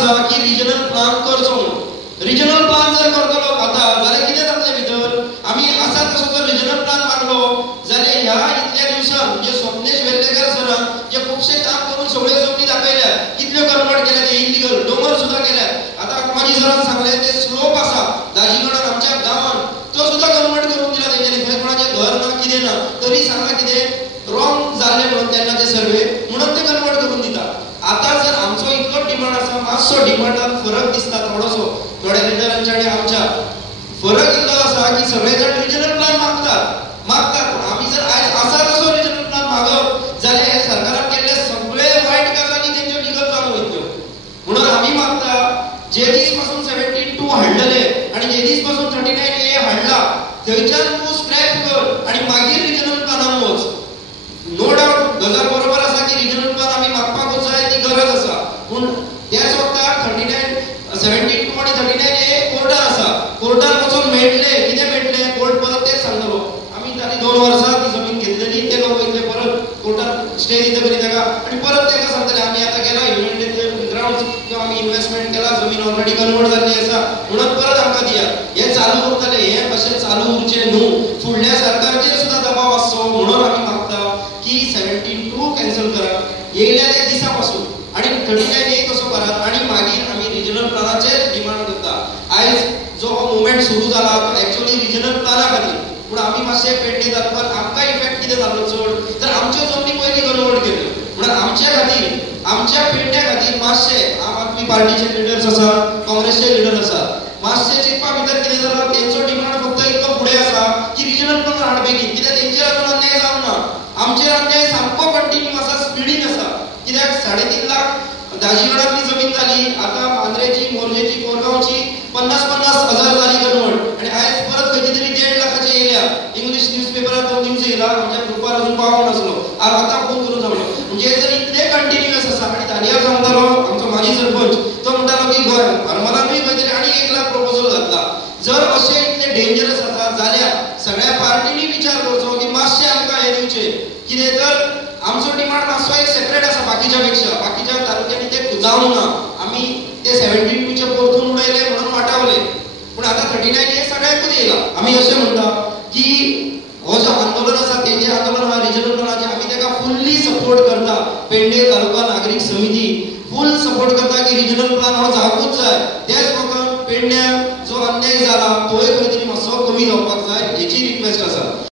आसा की regional plan करचो म्हणून. रिजनल प्लान जर करतलो आता जाल्यार कितें जातलें भितर आमी आसा तसो जर रिजनल प्लान मारलो जाल्यार ह्या इतल्या दिवसांत म्हणजे स्वप्नेश वेर्लेकर सरान जे खुबशे काम करून सगळ्यो जमनी दाखयल्या, कितल्यो कन्वर्ट केल्या ते इल्लीगल, दोंगर सुद्दां केल्या. आता माजी सरान सांगलें ते स्लोप आसा दाजीगडार आमच्या गांवांत तो सुद्दां कन्वर्ट करून दिला तेंच्यांनी. थंय कोणाचें घर ना कितें ना तरी सांगला कितें रॉंग जाल्लें म्हणून तेन्ना ते सर्वे म्हणून ते कन्वर्ट करून दिता. आता जर आमचो इतलो डिमांड आसा, मातसो डिमांडान फरक दिसता थोडोसो थोड्या लिडरांच्या आनी आमच्या. फरक इतलो आसा की सगळे जाण रिजनल प्लान मागतात. आमी जर आयज आसा तसो रिजनल प्लान मागप जाल्यार हे सरकारान केल्ले सगळे वायट गजाली तेंच्यो लिगल जावन वयतल्यो. म्हणून आमी मागता जे दीस पासून 17(2) हाडलेले आनी जे दीस पासून 39A हाडला थंयच्यान तूं स्क्रॅप कर आनी मागीर रिजनल प्लानान वच. नो डाउट गजाल बरोबर आसा की रिजनल प्लान आमी मागपाकूच जाय, ती गरज आसा. पूण त्याच वक्तार 17(2) आनी 39A कोर्टार आसा. कोर्टार वचून मेळटले कितें मेळटले कोर्ट परत तेच सांगतलो. आमी ताणी 2 वर्सां ती जमीन घेतलेली ते लोक वयतले परत कोर्टार स्टे दिता बरी ताका आनी परत ताका सांगतले आमी आतां केला युनिटेड ग्राउंड्स किंवा आमी इन्वेस्टमेंट केला, जमीन ऑलरेडी कन्वर्ट जाल्ली आसा म्हणून परत आमकां दिया. हे चालू उरतले, हे अशें चालू उरचे न्हू. फुडल्या सरकारचेर सुद्दां दबाव आसचो म्हणून आमी मागता की 17(2) कॅन्सल करात येयल्या त्या दिसा पासून आनी 39A तसो करात आनी मागीर आमी रिजनल प्लानाचेर डिमांड करता. आयज जो मुवमेंट सुरू जाला तो एक्चुअली रिजनल प्लाना खातीर. पूण आमी मातशे पेडणे तालुक्यांत आमकां इफेक्ट कितें जालो चड तर आमच्यो जमनी पयलीं कन्वर्ट केल्यो. म्हणून आमच्या खातीर आमच्या पेडण्या खातीर मातशे आम आदमी पार्टीचे लिडर्स आसा, काँग्रेसचे लिडर आसा, मातशे चिंतपा भितर कितें जालां तेंचो डिमांड फक्त इतलो फुडें आसा की रिजनल प्लान हाड बेगीन. कित्याक तेंचेर अजून अन्याय जावंक ना. आमचेर अन्याय सामको कंटिन्यू आसा, स्पिडीन आसा. कित्याक 3.5 लाख दाजीगडांतली जमीन जाली, आतां मांद्रेची, मोर्जेची, कोरगांवची 50-50 हजार जाली कन्वर्ट आनी आयज परत खंयची तरी 1.5 लाखाची येयल्या. इंग्लीश न्यूजपेपरार 2 न्यूज येयला, आमच्या ग्रुपार अजून पावूंक नासलो. आतां फोन करून सांगलो. म्हणजे जर इतले कंटिन्युअस आसा आनी धारयार सांगतालो आमचो माजी सरपंच तो म्हणटालो की गोंय हरमलानूय खंय तरी आनी 1 लाख प्रपोजल घातला. जर अशें इतले डेंजरस आसा जाल्यार सगळ्या पार्टीनी विचार करचो की मातशे आमकां हे दिवचे. कितें तर आमचो डिमांड मातसो एक सेपरेट आसा बाकीच्या पेक्षा. बाकीच्या तालुक्यांनी ते जावंक ना. आमी ते 17(2) परतून उडयले म्हणून वाटावले. पूण आतां 39A सगळ्यांकूच येयला. आमी अशें म्हणटा की हो जो आंदोलन आसा तेंचें आंदोलन आहा रिजनल प्लानाचें आमी ताका फुल्ली सपोर्ट करता. पेडणे तालुका नागरीक समिती फुल सपोर्ट करता की रिजनल प्लान हो जावपूच जाय. त्याच वखद पेडण्या जो अन्याय जाला तोय खंय तरी मातसो कमी जावपाक जाय हेची रिक्वेस्ट आसा.